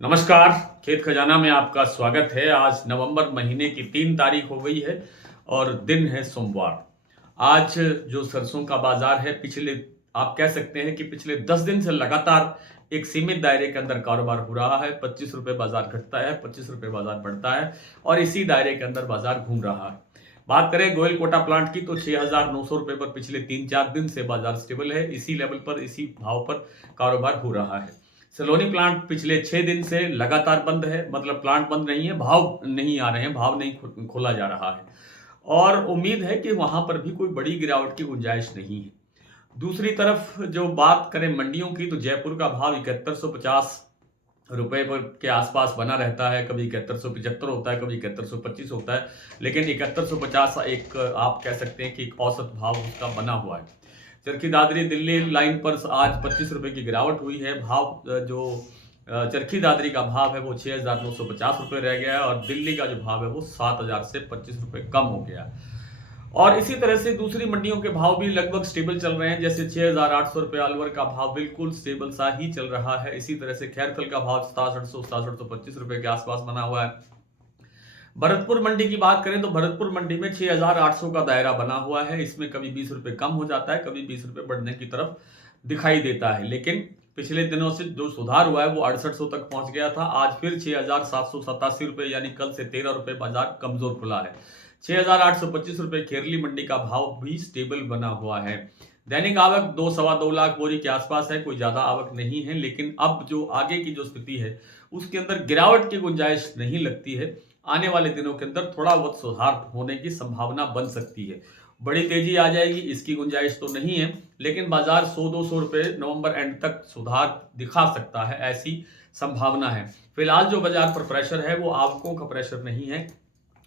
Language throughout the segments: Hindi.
नमस्कार। खेत खजाना में आपका स्वागत है। आज नवंबर महीने की 3 तारीख हो गई है और दिन है सोमवार। आज जो सरसों का बाजार है, आप कह सकते हैं कि पिछले 10 दिन से लगातार एक सीमित दायरे के अंदर कारोबार हो रहा है। 25 रुपए बाजार घटता है, 25 रुपए बाजार बढ़ता है और इसी दायरे के अंदर बाजार घूम रहा है। बात करें गोयल कोटा प्लांट की तो 6,900 रुपए पर पिछले 3-4 दिन से बाजार स्टेबल है। इसी लेवल पर, इसी भाव पर कारोबार हो रहा है। सलोनी प्लांट पिछले 6 दिन से लगातार बंद है, मतलब प्लांट बंद नहीं है, भाव नहीं आ रहे हैं, भाव नहीं खोला जा रहा है और उम्मीद है कि वहां पर भी कोई बड़ी गिरावट की गुंजाइश नहीं है। दूसरी तरफ जो बात करें मंडियों की तो जयपुर का भाव 7150 रुपए पर के आसपास बना रहता है। कभी 7175 होता है, कभी 7125 होता है, लेकिन 7150 एक आप कह सकते हैं कि एक औसत भाव उसका बना हुआ है। चरखी दादरी दिल्ली लाइन पर आज 25 रुपए की गिरावट हुई है। चरखी दादरी का भाव है वो 6,950 रुपए रह गया है और दिल्ली का जो भाव है वो 7,000 से 25 रुपए कम हो गया। और इसी तरह से दूसरी मंडियों के भाव भी लगभग स्टेबल चल रहे हैं। जैसे 6,800 रुपए अलवर का भाव बिल्कुल स्टेबल सा ही चल रहा है। इसी तरह से खैरथल का भाव 6725 रुपए के आसपास बना हुआ है। भरतपुर मंडी की बात करें तो भरतपुर मंडी में 6,800 का दायरा बना हुआ है। इसमें कभी 20 रुपए कम हो जाता है, कभी 20 रुपए बढ़ने की तरफ दिखाई देता है, लेकिन पिछले दिनों से जो सुधार हुआ है वो 6800 तक पहुंच गया था। आज फिर 6,787 रुपए यानी कल से 13 रुपए बाजार कमजोर खुला है। 6,825 रुपए खेरली मंडी का भाव भी स्टेबल बना हुआ है। दैनिक आवक 2-2.25 लाख बोरी के आसपास है, कोई ज्यादा आवक नहीं है, लेकिन अब जो आगे की जो स्थिति है उसके अंदर गिरावट की गुंजाइश नहीं लगती है। आने वाले दिनों के अंदर थोड़ा बहुत सुधार होने की संभावना बन सकती है। बड़ी तेजी आ जाएगी इसकी गुंजाइश तो नहीं है, लेकिन बाजार 100-200 रुपए नवंबर एंड तक सुधार दिखा सकता है, ऐसी संभावना है। फिलहाल जो बाजार पर प्रेशर है वो आवकों का प्रेशर नहीं है।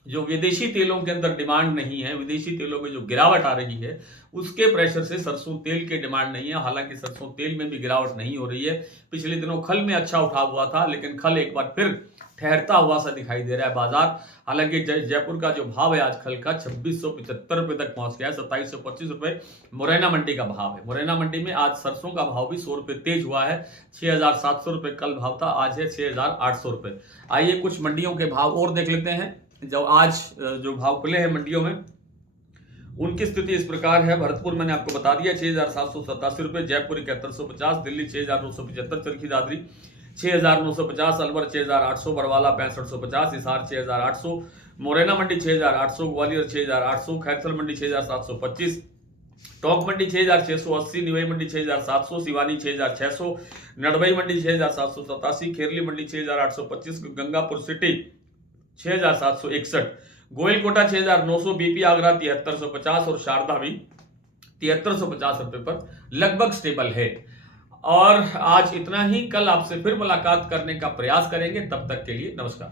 जो विदेशी तेलों के अंदर डिमांड नहीं है, विदेशी तेलों में जो गिरावट आ रही है उसके प्रेशर से सरसों तेल के डिमांड नहीं है। हालांकि सरसों तेल में भी गिरावट नहीं हो रही है। पिछले दिनों खल में अच्छा उठा हुआ था, लेकिन खल एक बार फिर ठहरता हुआ सा दिखाई दे रहा है बाजार। हालांकि जयपुर का जो भाव है आज खल का 2675 रुपए तक पहुंच गया है। 2725 रुपए मुरैना मंडी का भाव है। मुरैना मंडी में आज सरसों का भाव भी 100 रुपए तेज हुआ है। 6,700 रुपए कल भाव था, आज है 6,800 रुपए। आइए कुछ मंडियों के भाव और देख लेते हैं। जो आज जो भाव खुले हैं मंडियों में उनकी स्थिति इस प्रकार है। भरतपुर मैंने आपको बता दिया 6,787 रुपए, जयपुर 7150, दिल्ली 6,975, चरखी दादरी 6,950, अलवर 6,800, बरवाला 6550, हिसार 6,800, मुरैना मंडी 6,800, ग्वालियर 6,800, खैरथल मंडी 6,725, टोंक मंडी 6,680, निवई मंडी 6,700, सिवानी 6,600, नड़बई मंडी 6,787, खेरली मंडी 6,825, गंगापुर सिटी 6,761, गोयल कोटा 6,900, बीपी आगरा 7,350 और शारदा भी 7,350 रुपए पर लगभग स्टेबल है। और आज इतना ही। कल आपसे फिर मुलाकात करने का प्रयास करेंगे। तब तक के लिए नमस्कार।